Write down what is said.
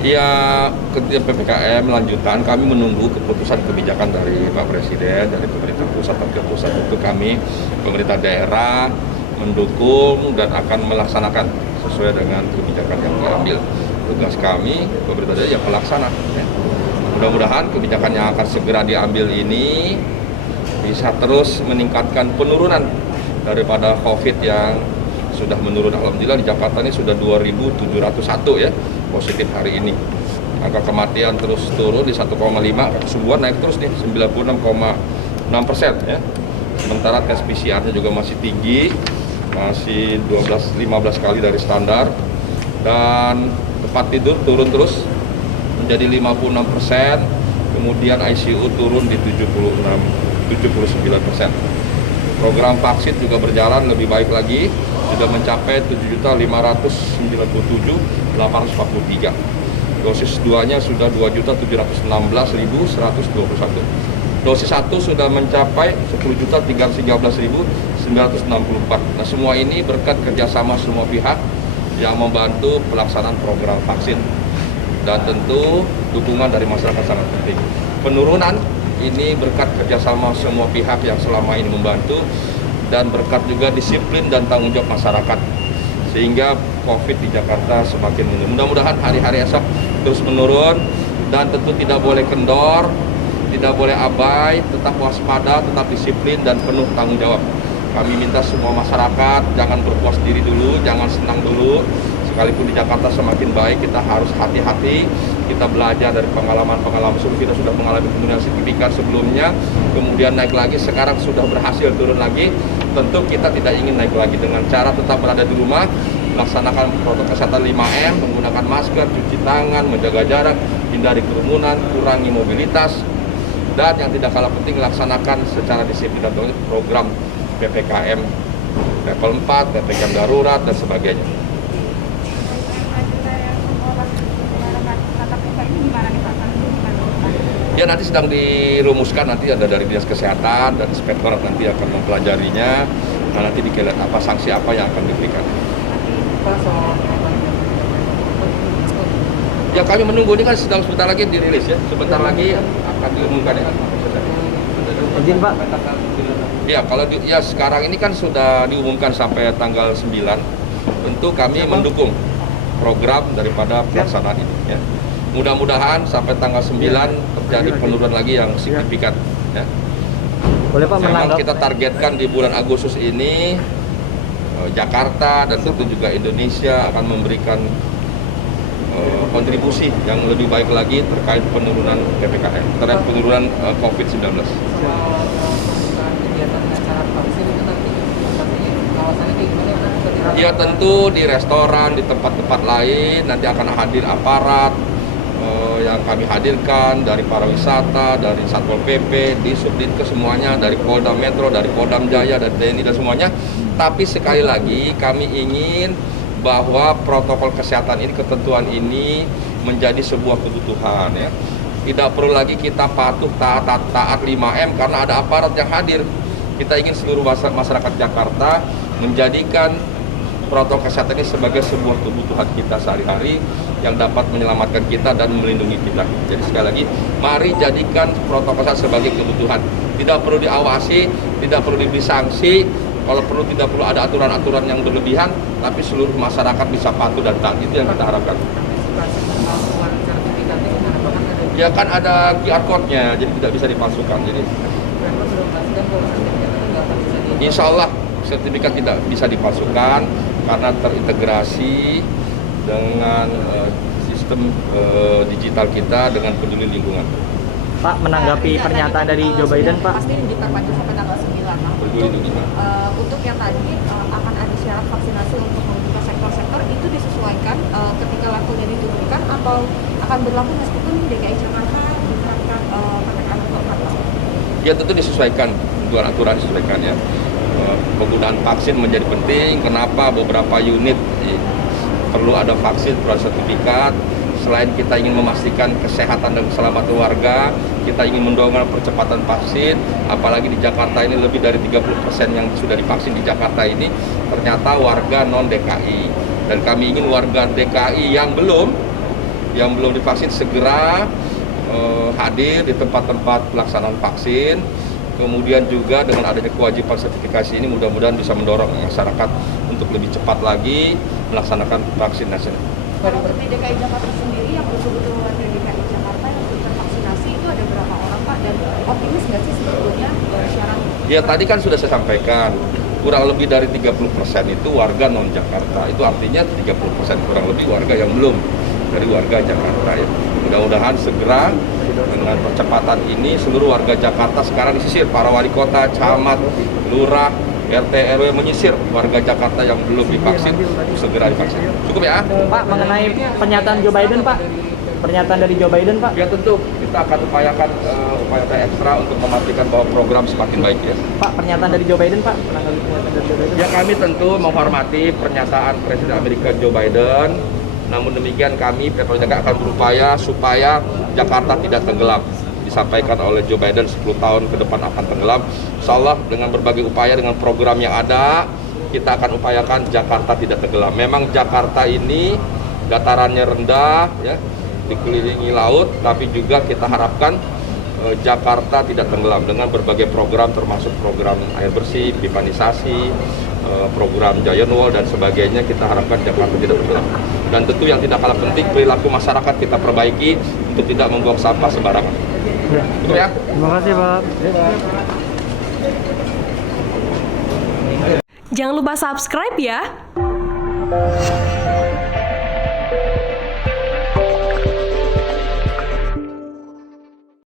Ya, ketika PPKM lanjutan, kami menunggu keputusan kebijakan dari Pak Presiden, dari pemerintah pusat sampai pusat. Itu kami, pemerintah daerah, mendukung dan akan melaksanakan sesuai dengan kebijakan yang diambil. Tugas kami, pemerintah daerah, yang pelaksana. Ya. Mudah-mudahan kebijakan yang akan segera diambil ini bisa terus meningkatkan penurunan daripada COVID yang sudah menurun. Alhamdulillah di Jakarta ini sudah 2.701 ya positif hari ini. Angka kematian terus turun di 1,5, kesembuhan naik terus nih 96,6% ya. Sementara tes PCR-nya juga masih tinggi, masih 15 kali dari standar, dan tempat tidur turun terus menjadi 56%, kemudian ICU turun di 79%. Program vaksin juga berjalan lebih baik lagi, sudah mencapai 7.597.843. Dosis 2-nya sudah 2.716.121. Dosis 1 sudah mencapai 10.313.964. Nah, semua ini berkat kerjasama semua pihak yang membantu pelaksanaan program vaksin. Dan tentu dukungan dari masyarakat sangat penting. Penurunan ini berkat kerjasama semua pihak yang selama ini membantu, dan berkat juga disiplin dan tanggung jawab masyarakat, sehingga COVID di Jakarta semakin menurun. Mudah-mudahan hari-hari esok terus menurun, dan tentu tidak boleh kendor, tidak boleh abai, tetap waspada, tetap disiplin dan penuh tanggung jawab. Kami minta semua masyarakat jangan berpuas diri dulu, jangan senang dulu. Sekalipun di Jakarta semakin baik, kita harus hati-hati. Kita belajar dari pengalaman-pengalaman sebelum kita sudah mengalami penurunan signifikan sebelumnya, kemudian naik lagi, sekarang sudah berhasil turun lagi. Tentu kita tidak ingin naik lagi, dengan cara tetap berada di rumah, melaksanakan protokol kesehatan 5M, menggunakan masker, cuci tangan, menjaga jarak, hindari kerumunan, kurangi mobilitas, dan yang tidak kalah penting, laksanakan secara disiplin dan program PPKM level 4, PPKM darurat, dan sebagainya. Ya, nanti sedang dirumuskan, nanti ada dari Dinas Kesehatan dan Inspektorat nanti akan mempelajarinya. Nah, nanti dilihat apa sanksi apa yang akan diberikan. Ya, kami menunggu, ini kan sedang sebentar lagi dirilis ya, sebentar lagi akan diumumkan ya. Izin Pak. Ya, kalau ya sekarang ini kan sudah diumumkan sampai tanggal 9. Tentu kami mendukung program daripada pelaksanaan ini ya. Mudah-mudahan sampai tanggal 9 terjadi penurunan lagi yang signifikan ya. Boleh Pak Memang menanggapi? kita targetkan di bulan Agustus ini Jakarta dan tentu juga Indonesia akan memberikan kontribusi yang lebih baik lagi terkait penurunan PPKM, terkait penurunan COVID-19. Ya, tentu di restoran, di tempat-tempat lain nanti akan hadir aparat yang kami hadirkan dari para wisata, dari Satpol PP, di Subdinkes semuanya, dari Polda Metro, dari Kodam Jaya, dari TNI dan semuanya. Tapi sekali lagi kami ingin bahwa protokol kesehatan ini, ketentuan ini menjadi sebuah kebutuhan ya. Tidak perlu lagi kita patuh taat 5M karena ada aparat yang hadir. Kita ingin seluruh masyarakat Jakarta menjadikan protokol kesehatan ini sebagai sebuah kebutuhan kita sehari-hari yang dapat menyelamatkan kita dan melindungi kita. Jadi sekali lagi, mari jadikan protokol kesehatan sebagai kebutuhan. Tidak perlu diawasi, tidak perlu diberi sanksi, kalau perlu tidak perlu ada aturan-aturan yang berlebihan, tapi seluruh masyarakat bisa patuh dan taat. Itu yang kita harapkan. Ya kan ada QR code-nya, jadi tidak bisa dipalsukan. Jadi insya Allah sertifikat tidak bisa dipalsukan karena terintegrasi dengan sistem digital kita dengan Peduli Lingkungan. Pak, menanggapi pernyataan dari Joe Biden Pak. Pasti diperpanjang sampai tanggal 9. Peduli Lingkungan. Untuk yang tadi akan ada syarat vaksinasi untuk membuka sektor-sektor, itu disesuaikan ketika levelnya diturunkan atau akan berlaku meskipun DKI Jakarta menerapkan PPKM level 4? Ya, tentu disesuaikan, aturan disesuaikan ya. Penggunaan vaksin menjadi penting. Kenapa beberapa unit perlu ada vaksin, perlu ada sertifikat. Selain kita ingin memastikan kesehatan dan keselamatan warga, kita ingin mendorong percepatan vaksin. Apalagi di Jakarta ini lebih dari 30% yang sudah divaksin di Jakarta ini ternyata warga non DKI. Dan kami ingin warga DKI yang belum yang belum divaksin segera hadir di tempat-tempat pelaksanaan vaksin. Kemudian juga dengan adanya kewajiban sertifikasi ini mudah-mudahan bisa mendorong masyarakat untuk lebih cepat lagi melaksanakan vaksinasi. Kalau untuk di DKI Jakarta sendiri yang betul-betul warga DKI Jakarta yang sudah tervaksinasi itu ada berapa orang Pak? Dan optimis nggak sih sebetulnya syarat? Ya tadi kan sudah saya sampaikan, kurang lebih dari 30% itu warga non-Jakarta. Itu artinya 30% kurang lebih warga yang belum dari warga Jakarta ya. Mudah-mudahan segera dengan percepatan ini seluruh warga Jakarta sekarang disisir, para wali kota, camat, lurah, RT RW menyisir warga Jakarta yang belum divaksin segera divaksin. Cukup ya? Pak, mengenai pernyataan Joe Biden, Pak. Pernyataan dari Joe Biden, Pak. Ya tentu kita akan upayakan upaya ekstra untuk memastikan bahwa program semakin baik ya. Pak, pernyataan dari Joe Biden, Pak. Menanggapi pernyataan dari Joe Biden. Ya kami tentu menghormati pernyataan Presiden Amerika Joe Biden. Namun demikian kami Pemprov Jakarta akan berupaya supaya Jakarta tidak tenggelam. Disampaikan oleh Joe Biden 10 tahun ke depan akan tenggelam. Insya Allah dengan berbagai upaya, dengan program yang ada, kita akan upayakan Jakarta tidak tenggelam. Memang Jakarta ini datarannya rendah, ya, dikelilingi laut, tapi juga kita harapkan Jakarta tidak tenggelam dengan berbagai program, termasuk program air bersih, pipanisasi, program Giant Wall dan sebagainya. Kita harapkan Jakarta tidak tenggelam. Dan tentu yang tidak kalah penting, perilaku masyarakat kita perbaiki untuk tidak membuang sampah sembarangan. Cukup ya? Terima kasih, Pak. Jangan lupa subscribe ya.